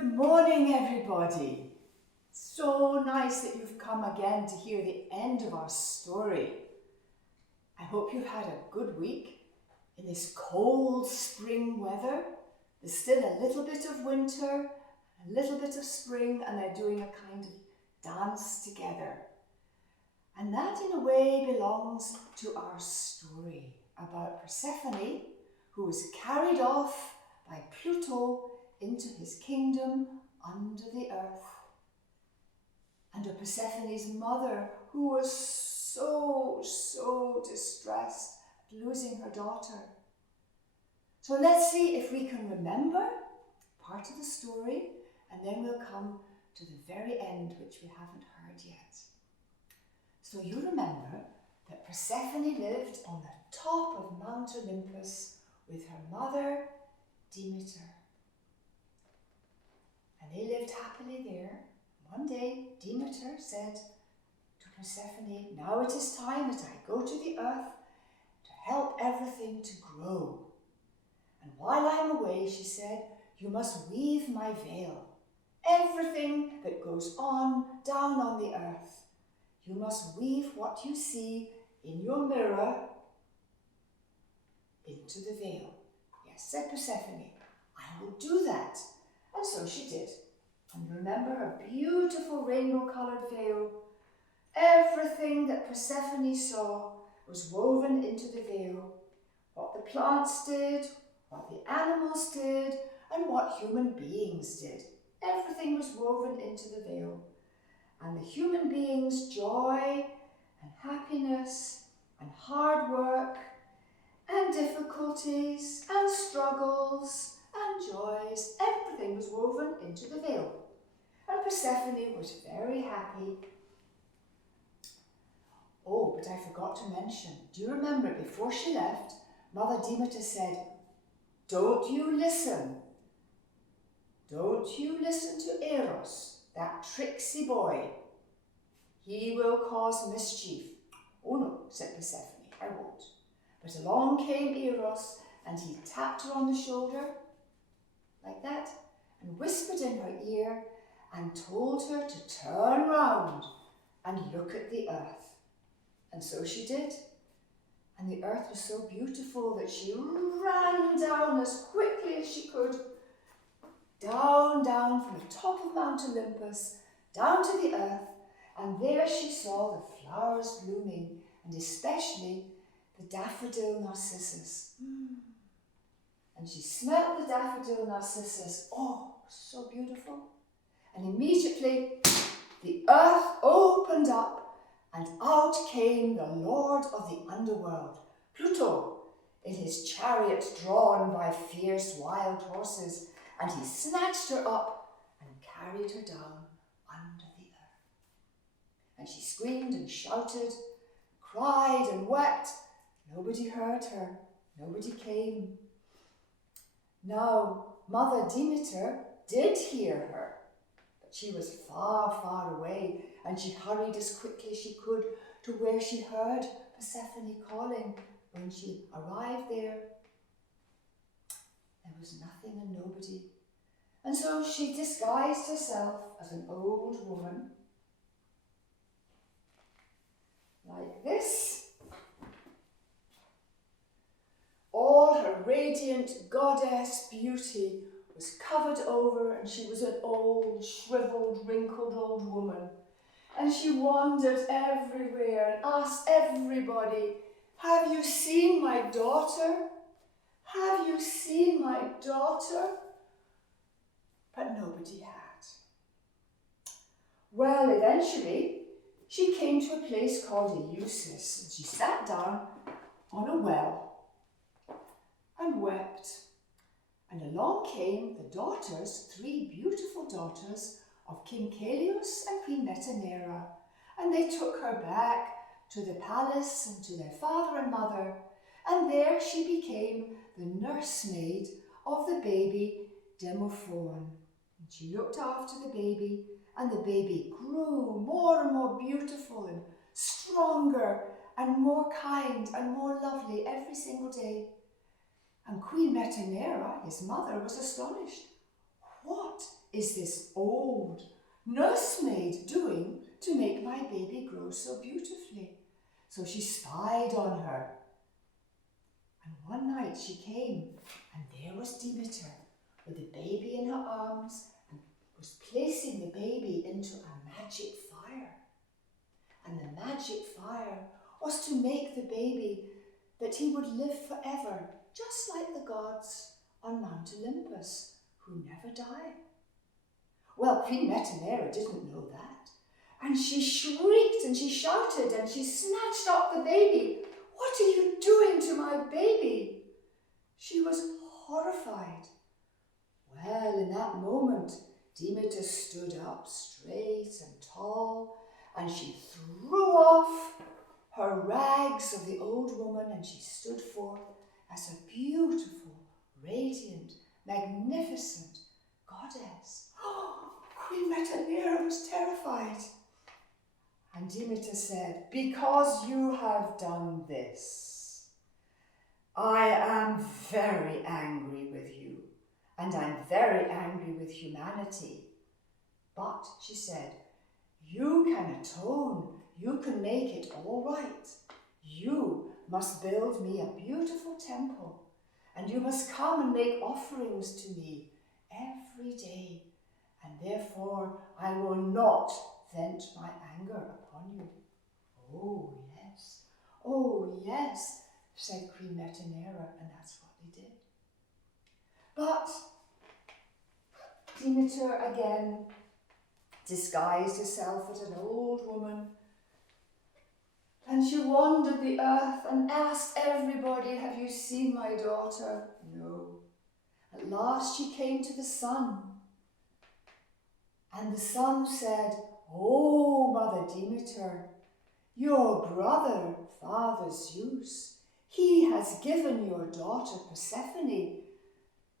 Good morning, everybody. So nice that you've come again to hear the end of our story. I hope you've had a good week in this cold spring weather. There's still a little bit of winter, a little bit of spring, and they're doing a kind of dance together. And that, in a way, belongs to our story about Persephone, who was carried off by Pluto into his kingdom under the earth. And of Persephone's mother, who was so distressed at losing her daughter. So let's see if we can remember part of the story, and then we'll come to the very end, which we haven't heard yet. So you remember that Persephone lived on the top of Mount Olympus with her mother, Demeter. And they lived happily there. One day, Demeter said to Persephone, "Now it is time that I go to the earth to help everything to grow. And while I'm away," she said, "you must weave my veil. Everything that goes on down on the earth. You must weave what you see in your mirror into the veil." "Yes," said Persephone, "I will do that." And so she did. And remember her beautiful rainbow-coloured veil. Everything that Persephone saw was woven into the veil. What the plants did, what the animals did, and what human beings did. Everything was woven into the veil. And the human beings' joy and happiness and hard work and difficulties and struggles and joys, everything was woven into the veil. And Persephone was very happy. Oh, but I forgot to mention, do you remember before she left, Mother Demeter said, "Don't you listen. Don't you listen to Eros, that tricksy boy. He will cause mischief." "Oh no," said Persephone, "I won't." But along came Eros, and he tapped her on the shoulder, like that, and whispered in her ear, and told her to turn round and look at the earth. And so she did. And the earth was so beautiful that she ran down as quickly as she could, down from the top of Mount Olympus, down to the earth, and there she saw the flowers blooming, and especially the daffodil narcissus. And she smelled the daffodil narcissus, oh, so beautiful. And immediately the earth opened up, and out came the lord of the underworld, Pluto, in his chariot drawn by fierce wild horses, and he snatched her up and carried her down under the earth. And she screamed and shouted, cried and wept. Nobody heard her, nobody came. Now, Mother Demeter did hear her, but she was far away, and she hurried as quickly as she could to where she heard Persephone calling. When she arrived there was nothing and nobody. And so she disguised herself as an old woman, like this. All her radiant goddess beauty was covered over, and she was an old, shriveled, wrinkled old woman. And she wandered everywhere and asked everybody, "Have you seen my daughter? Have you seen my daughter?" But nobody had. Well, eventually, she came to a place called Eleusis, and she sat down on a well and wept. And along came the daughters, 3 beautiful daughters of King Caelius and Queen Metaneira, and they took her back to the palace and to their father and mother, and there she became the nursemaid of the baby Demophon. And she looked after the baby, and the baby grew more and more beautiful and stronger and more kind and more lovely every single day. And Queen Metaneira, his mother, was astonished. what is this old nursemaid doing to make my baby grow so beautifully? So she spied on her. And one night she came, and there was Demeter with the baby in her arms and was placing the baby into a magic fire. And the magic fire was to make the baby that he would live forever, just like the gods on Mount Olympus, who never die. Well, Queen Metanera didn't know that, and she shrieked and she shouted and she snatched up the baby. "What are you doing to my baby?" She was horrified. Well, in that moment, Demeter stood up straight and tall, and she threw off her rags of the old woman, and she stood forth as a beautiful, radiant, magnificent goddess. Oh, Queen Metanera was terrified. And Demeter said, "Because you have done this, I am very angry with you, and I'm very angry with humanity. But," she said, "you can atone. You can make it all right. You must build me a beautiful temple, and you must come and make offerings to me every day, and therefore I will not vent my anger upon you." Oh yes, said Queen Metanera, and that's what they did. But Demeter again disguised herself as an old woman, and she wandered the earth and asked everybody, "Have you seen my daughter?" No. At last she came to the sun, and the sun said, "Oh, Mother Demeter, your brother, Father Zeus, he has given your daughter Persephone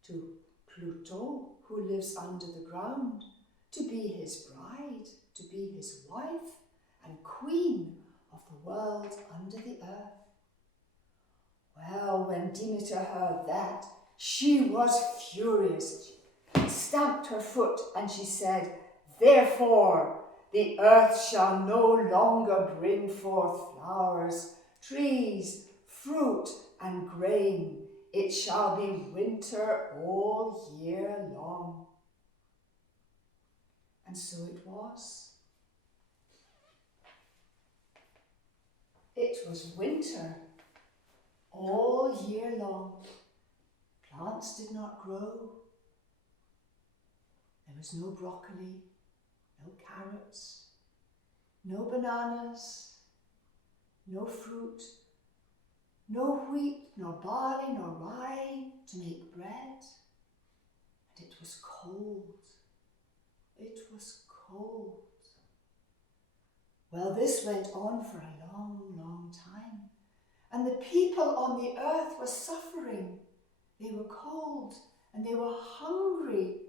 to Pluto, who lives under the ground, to be his bride, to be his wife and queen of the world under the earth." Well, when Demeter heard that, she was furious. She stamped her foot and she said, "Therefore, the earth shall no longer bring forth flowers, trees, fruit, and grain. It shall be winter all year long." And so it was. It was winter all year long. Plants did not grow. There was no broccoli, no carrots, no bananas, no fruit, no wheat, nor barley, nor rye to make bread. And it was cold. It was cold. Well, this went on for a long, long time. And the people on the earth were suffering. They were cold and they were hungry.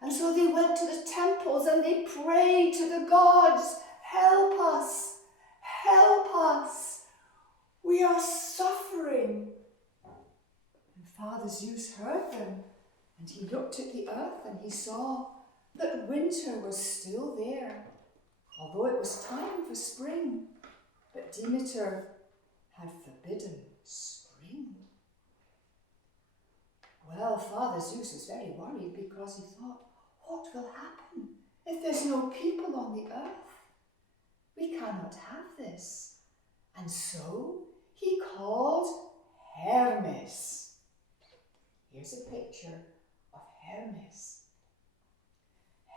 And so they went to the temples and they prayed to the gods, "Help us, help us. We are suffering." And Father Zeus heard them, and he looked at the earth and he saw that winter was still there, although it was time for spring. But Demeter had forbidden spring. Well, Father Zeus was very worried because he thought, what will happen if there's no people on the earth? We cannot have this. And so he called Hermes. Here's a picture of Hermes.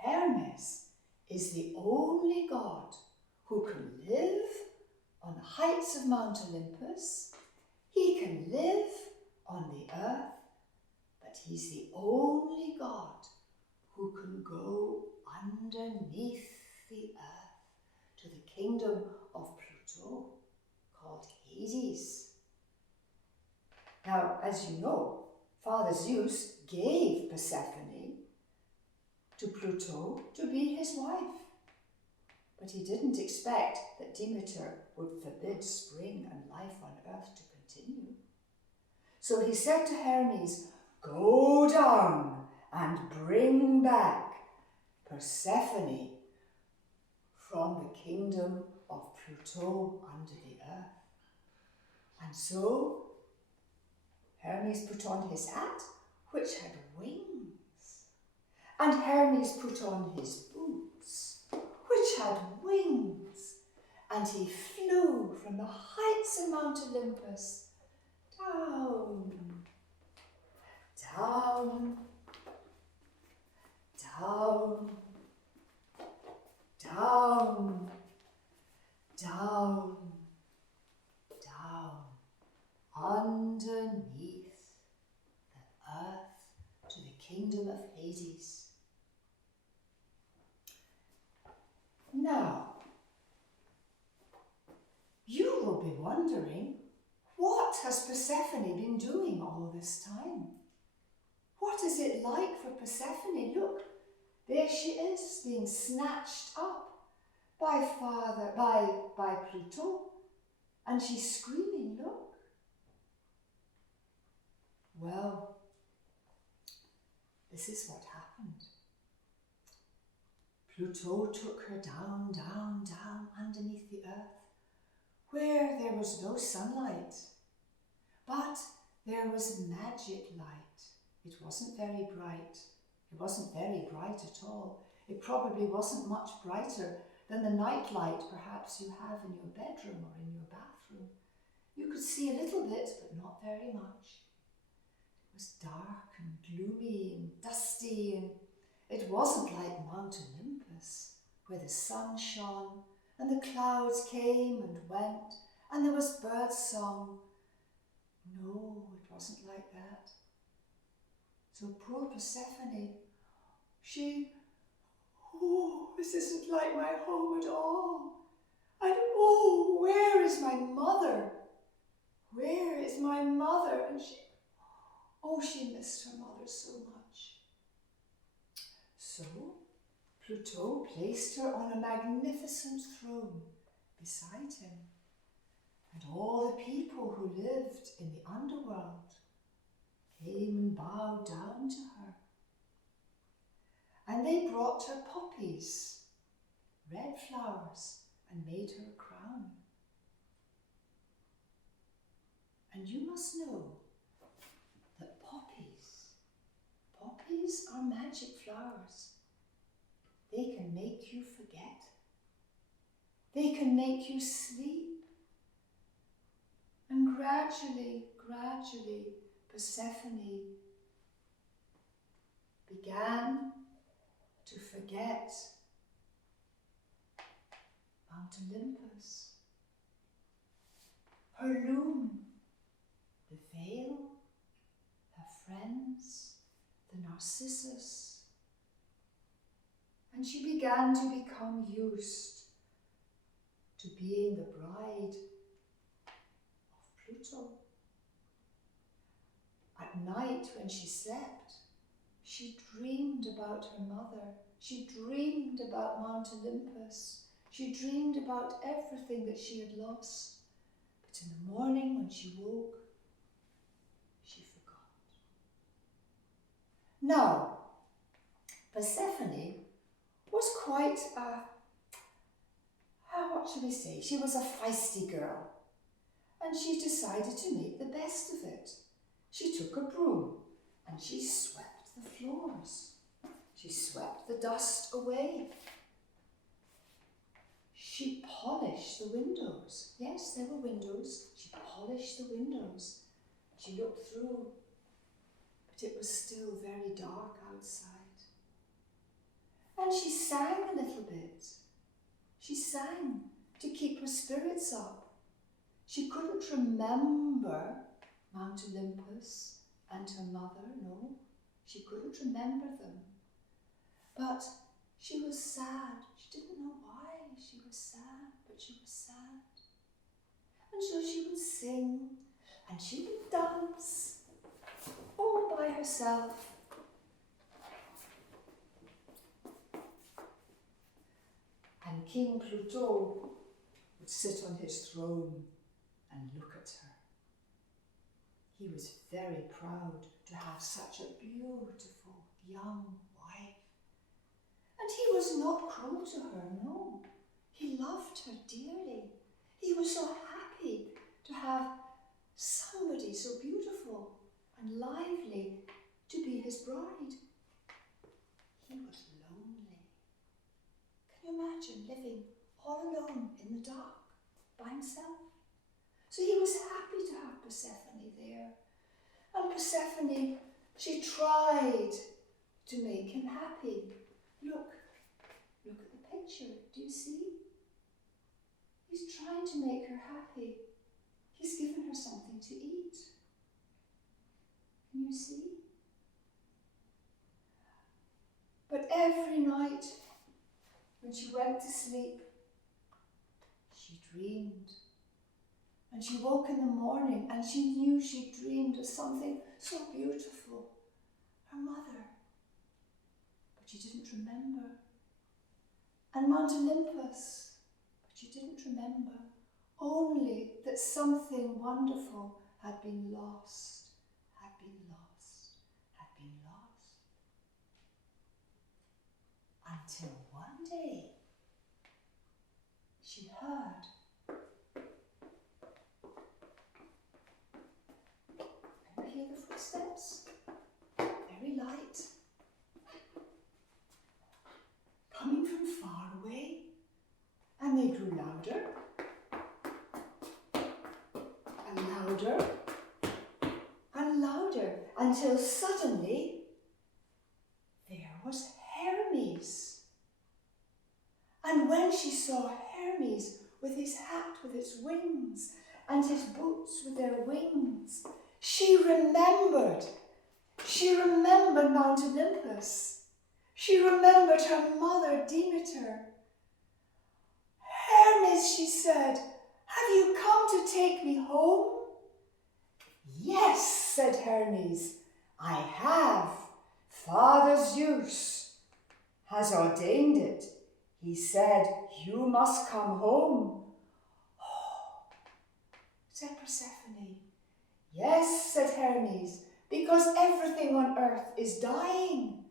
Hermes is the only god who can live on the heights of Mount Olympus. He can live on the earth, but he's the only god who can go underneath the earth to the kingdom of Pluto, called Hades. Now, as you know, Father Zeus gave Persephone to Pluto to be his wife. But he didn't expect that Demeter would forbid spring and life on earth to continue. So he said to Hermes, "Go down and bring back Persephone from the kingdom of Pluto under the earth. And so Hermes put on his hat, which had wings, and Hermes put on his boots, which had wings, and he flew from the heights of Mount Olympus down, down, down, down, down, down, underneath the earth to the kingdom of Hades. Now, you will be wondering, what has Persephone been doing all this time? What is it like for Persephone? Look, there she is, being snatched up by Pluto, and she's screaming, look. Well, this is what happened. Pluto took her down, down, down underneath the earth, where there was no sunlight, but there was magic light. It wasn't very bright. It wasn't very bright at all. It probably wasn't much brighter than the night light perhaps you have in your bedroom or in your bathroom. You could see a little bit, but not very much. It was dark and gloomy and dusty, and it wasn't like Mount Olympus, where the sun shone and the clouds came and went and there was bird song. No, it wasn't like that. So poor Persephone, this isn't like my home at all. And oh, where is my mother? Where is my mother? And she missed her mother so much. So Pluto placed her on a magnificent throne beside him, and all the people who lived in the underworld came and bowed down to her. And they brought her poppies, red flowers, and made her a crown. And you must know that poppies are magic flowers. They can make you forget. They can make you sleep. And gradually, Persephone began to forget Mount Olympus, her loom, the veil, her friends, the narcissus. And she began to become used to being the bride of Pluto. At night when she slept, she dreamed about her mother. She dreamed about Mount Olympus. She dreamed about everything that she had lost. But in the morning when she woke, she forgot. Now, Persephone was quite what shall we say? She was a feisty girl. And she decided to make the best of it. She took a broom and she swept the floors. She swept the dust away. She polished the windows. Yes, there were windows. She polished the windows. She looked through, but it was still very dark outside. And she sang a little bit. She sang to keep her spirits up. She couldn't remember Mount Olympus and her mother, no. She couldn't remember them. But she was sad. She didn't know why she was sad, but she was sad. And so she would sing and she would dance all by herself. And King Pluto would sit on his throne and look at her. He was very proud to have such a beautiful young wife. And he was not cruel to her, no. He loved her dearly. He was so happy to have somebody so beautiful and lively to be his bride. He was lonely. Can you imagine living all alone in the dark by himself? So he was happy to have Persephone there. And Persephone, she tried to make him happy. Look at the picture. Do you see? He's trying to make her happy. He's given her something to eat. Can you see? But every night when she went to sleep, she dreamed. And she woke in the morning and she knew she dreamed of something so beautiful. Her mother. But she didn't remember. And Mount Olympus. But she didn't remember. Only that something wonderful had been lost, had been lost, had been lost. Until one day, she heard. Can you hear the footsteps? Very light. Coming from far away. And they grew louder. And louder. And louder. Until suddenly, there was Hermes. And when she saw Hermes with his hat with its wings and his boots with their wings, she remembered. She remembered Mount Olympus. She remembered her mother Demeter. Hermes, she said, have you come to take me home? Yes, said Hermes, I have. Father Zeus has ordained it. He said, you must come home. Oh, said Persephone. Yes, said Hermes, because everything on earth is dying.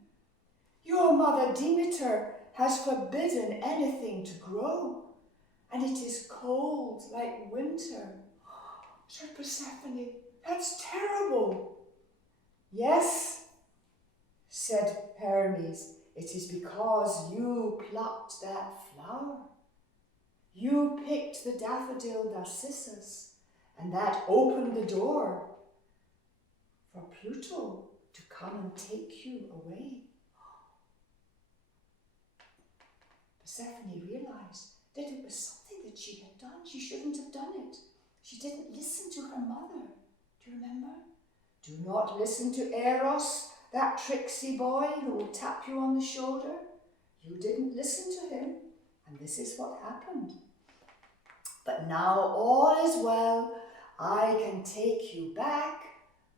Your mother Demeter has forbidden anything to grow, and it is cold like winter. Said Persephone, that's terrible. Yes, said Hermes, it is because you plucked that flower. You picked the daffodil Narcissus, and that opened the door for Pluto to come and take you away. Persephone realized that it was something that she had done. She shouldn't have done it. She didn't listen to her mother. Do you remember? Do not listen to Eros, that tricksy boy who will tap you on the shoulder. You didn't listen to him, and this is what happened. But now all is well. I can take you back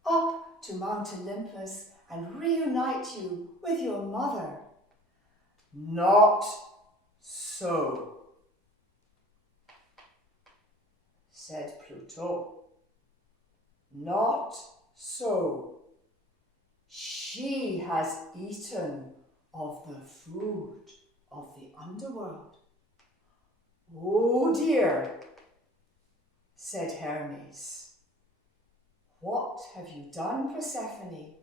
up to Mount Olympus and reunite you with your mother. Not so, said Pluto. Not so. She has eaten of the food of the underworld. Oh dear, said Hermes. What have you done, Persephone?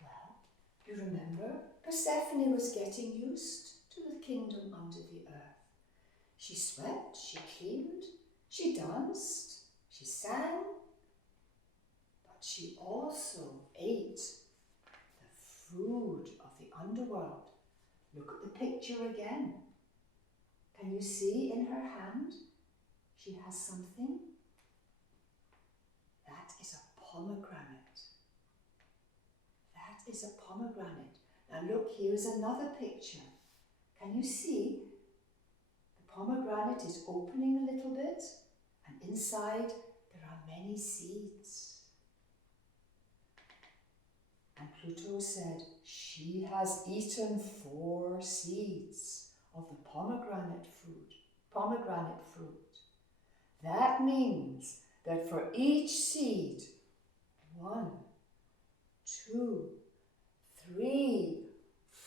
Well, you remember, Persephone was getting used to the kingdom under the earth. She swept, she cleaned, she danced, she sang, but she also ate the food of the underworld. Look at the picture again. Can you see in her hand? She has something. That is a pomegranate. That is a pomegranate. Now look, here is another picture. Can you see? The pomegranate is opening a little bit, and inside there are many seeds. And Pluto said, she has eaten 4 seeds of the pomegranate fruit. That means that for each seed, 1, 2, 3,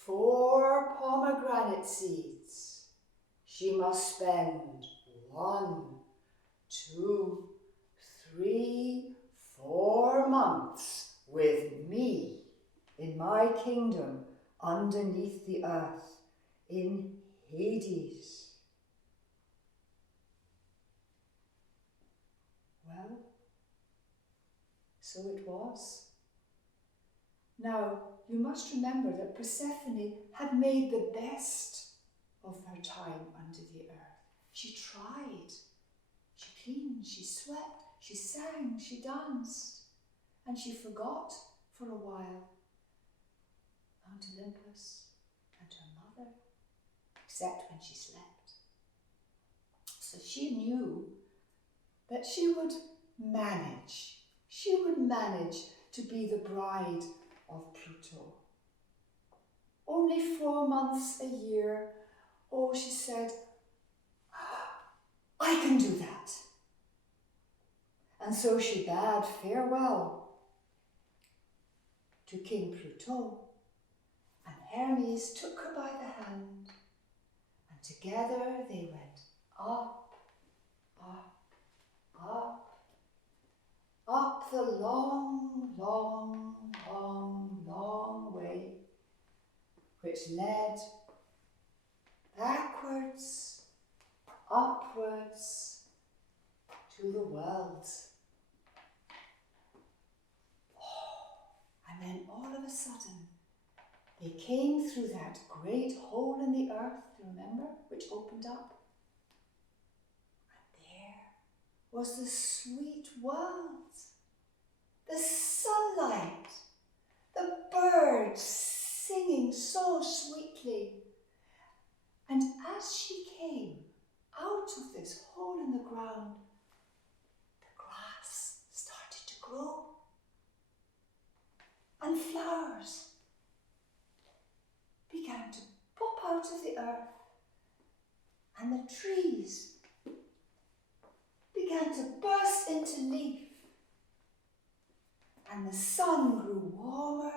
4 pomegranate seeds. She must spend 1, 2, 3, 4 months with me in my kingdom underneath the earth in Hades. Well, so it was. Now, you must remember that Persephone had made the best of her time under the earth. She tried. She cleaned, she swept, she sang, she danced, and she forgot for a while Mount Olympus and her mother, except when she slept. So she knew that she would manage. She would manage to be the bride of Pluto. Only 4 months a year. Oh, she said, I can do that. And so she bade farewell to King Pluto, and Hermes took her by the hand, and together they went up, up, up, up the long, long, long, long way, which led backwards, upwards to the world. And then all of a sudden, they came through that great hole in the earth, remember, which opened up. And there was the sweet world, the sunlight, the birds singing so sweetly. And as she came out of this hole in the ground, the grass started to grow, and flowers began to pop out of the earth, and the trees began to burst into leaf, and the sun grew warmer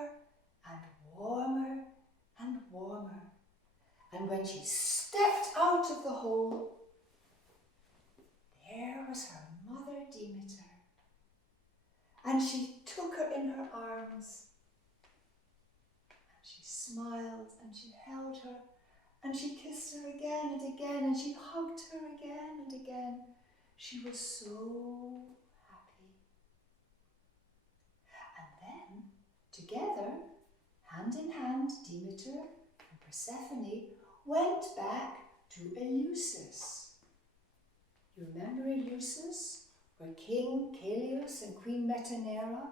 and warmer and warmer. And when she stepped out of the hole, there was her mother Demeter, and she took her in her arms, and she smiled, and she held her, and she kissed her again and again, and she hugged her again and again. She was so happy. And then, together, hand in hand, Demeter and Persephone went back to Eleusis. You remember Eleusis, where King Callias and Queen Metanera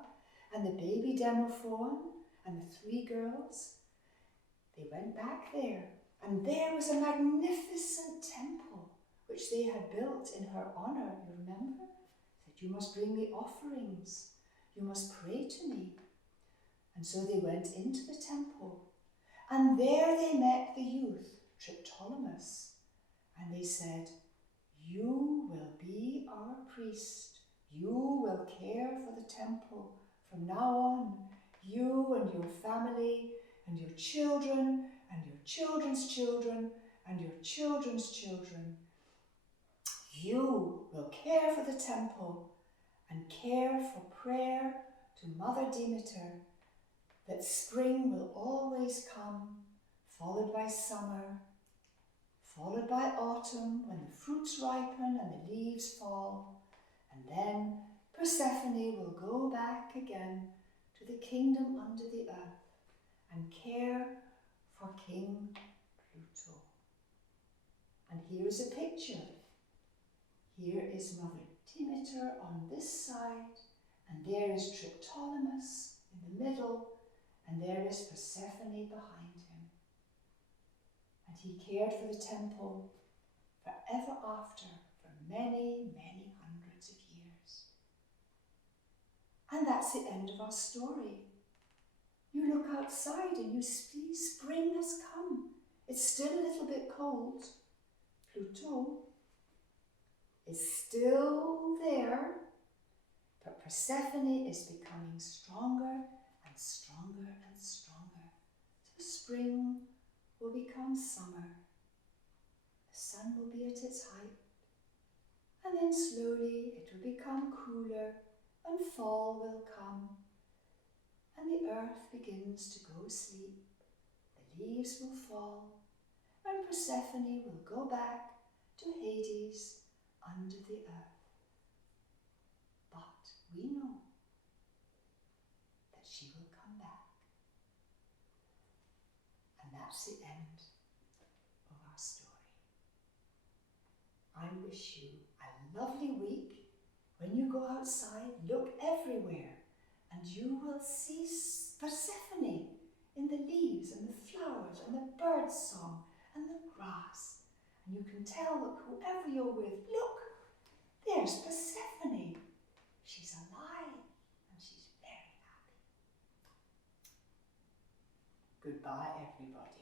and the baby Demophon and the 3 girls, they went back there, and there was a magnificent temple which they had built in her honour, you remember? Said, you must bring me offerings, you must pray to me. And so they went into the temple, and there they met the youth, Triptolemus, and they said, you will be our priest, you will care for the temple from now on, you and your family and your children and your children's children and your children's children. You will care for the temple and care for prayer to Mother Demeter, that spring will always come, followed by summer, followed by autumn when the fruits ripen and the leaves fall, and then Persephone will go back again to the kingdom under the earth and care for King Pluto. And here is a picture. Here is Mother Demeter on this side, and there is Triptolemus in the middle, and there is Persephone behind him. And he cared for the temple forever after, for many, many hundreds of years. And that's the end of our story. You look outside and you see spring has come. It's still a little bit cold. Pluto is still there, but Persephone is becoming stronger and stronger and stronger. spring will become summer. The sun will be at its height, and then slowly it will become cooler and fall will come, and the earth begins to go asleep. The leaves will fall, and Persephone will go back to Hades under the earth. But we know that she will come back. And that's the end of our story. I wish you a lovely week. When you go outside, look everywhere, and you will see Persephone in the leaves and the flowers and the bird song and the grass. And you can tell that whoever you're with, look, there's Persephone. She's alive and she's very happy. Goodbye, everybody.